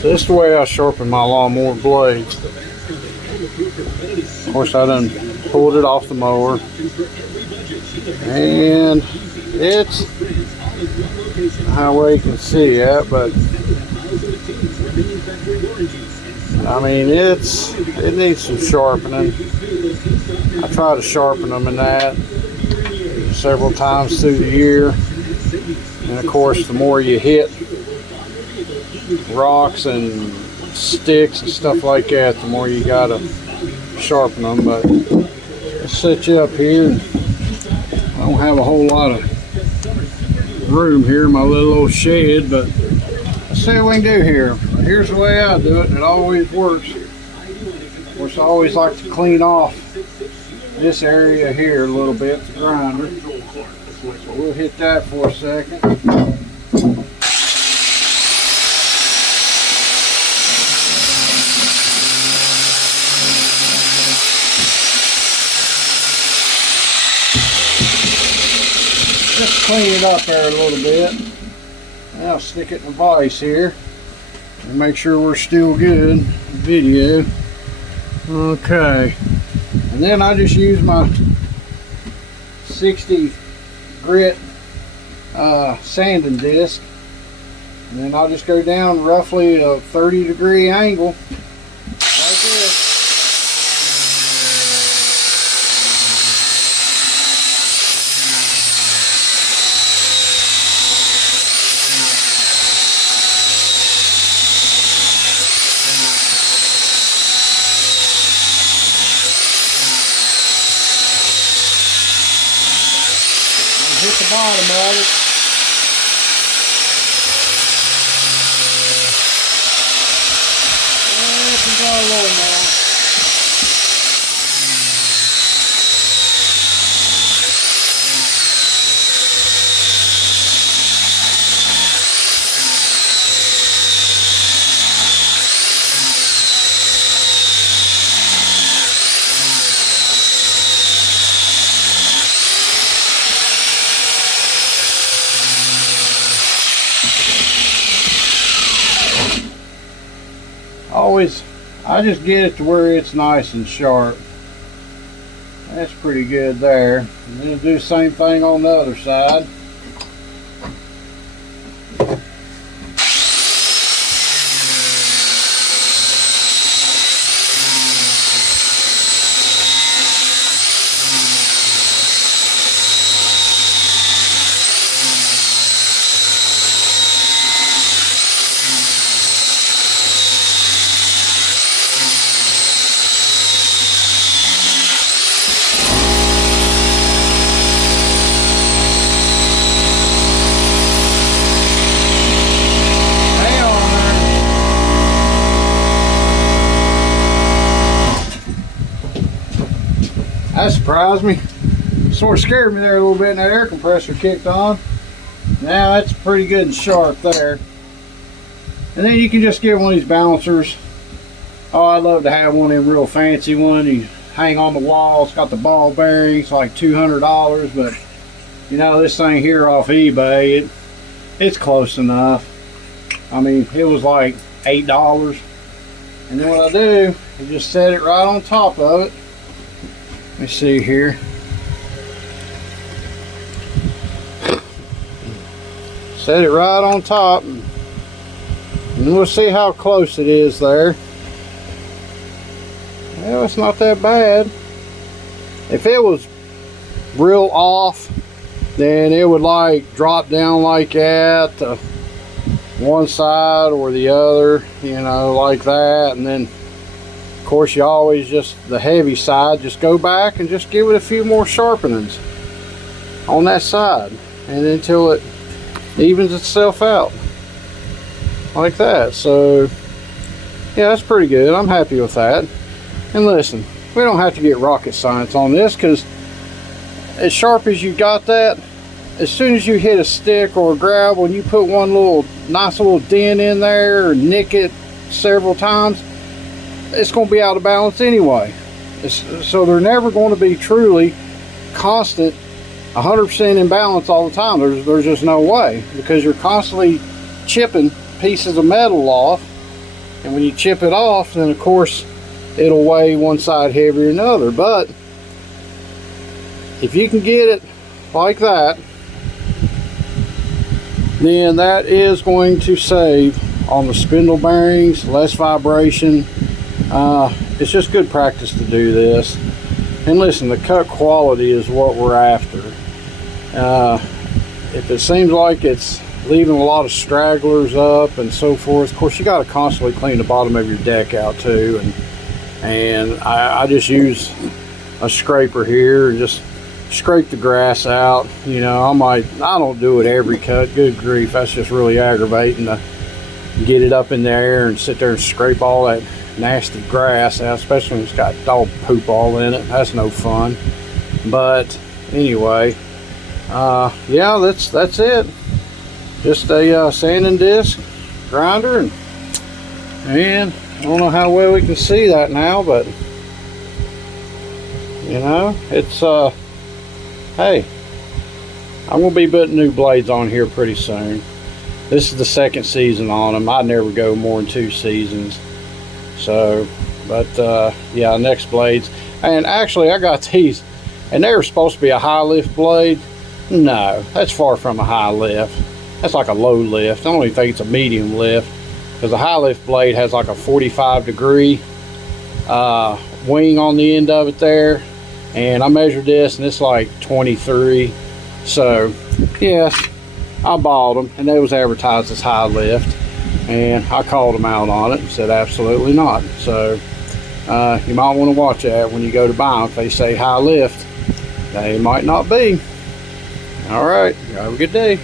So this is the way I sharpen my lawnmower blades. Of course, I done pulled it off the mower, and it's how well you can see it, but I mean it needs some sharpening. I try to sharpen them in that several times through the year, and of course the more you hit rocks and sticks and stuff like that, the more you gotta sharpen them. But let's set you up here. I don't have a whole lot of room here in my little old shed, but let's see what we can do here. Here's the way I do it, and it always works. Of course, I always like to clean off this area here a little bit, the grinder. So we'll hit that for a second. Just clean it up there a little bit. Now I'll stick it in the vise here and make sure we're still good. Video. Okay. And then I just use my 60 grit sanding disc, and then I'll just go down roughly a 30-degree angle like this. Hit the bottom of it. And it can go low now. I just get it to where it's nice and sharp. That's pretty good there. And then do the same thing on the other side. That surprised me. Sort of scared me there a little bit, and that air compressor kicked on. Now that's pretty good and sharp there. And then you can just get one of these balancers. Oh, I'd love to have one of them real fancy ones. You hang on the wall. It's got the ball bearings, like $200. But you know, this thing here off eBay, it's close enough. I mean, it was like $8. And then what I do is just set it right on top of it. Let me see here. Set it right on top, and we'll see how close it is there. Well, it's not that bad. If it was real off, then it would like drop down like that to one side or the other, you know, like that. And then of course you always just the heavy side, just go back and just give it a few more sharpenings on that side, and until it evens itself out like that. So yeah, that's pretty good. I'm happy with that. And listen, we don't have to get rocket science on this, because as sharp as you got that, as soon as you hit a stick or a gravel and you put one little nice little dent in there or nick it several times, it's going to be out of balance anyway. So they're never going to be truly constant 100% in balance all the time. There's just no way, because you're constantly chipping pieces of metal off And when you chip it off, then of course it'll weigh one side heavier than the other. But if you can get it like that, then that is going to save on the spindle bearings, less vibration. It's just good practice to do this. And listen, the cut quality is what we're after. If it seems like it's leaving a lot of stragglers up and so forth, of course you got to constantly clean the bottom of your deck out too. And I just use a scraper here and just scrape the grass out. You know, I don't do it every cut. Good grief, that's just really aggravating to get it up in the air and sit there and scrape all that nasty grass out, especially when it's got dog poop all in it. That's no fun. But anyway, yeah, that's it. Just a sanding disc grinder, and I don't know how well we can see that now, but you know, it's hey, I'm gonna be putting new blades on here pretty soon. This is the second season on them. I never go more than 2 seasons. So, but yeah, next blades. And actually, I got these, and they were supposed to be a high lift blade. No, that's far from a high lift. That's like a low lift. I don't even think it's a medium lift, because a high lift blade has like a 45-degree wing on the end of it there. And I measured this, and it's like 23. So, yes, I bought them, and they was advertised as high lift. And I called them out on it and said absolutely not. So you might want to watch that when you go to buy them. If they say high lift, they might not be. All right, have a good day.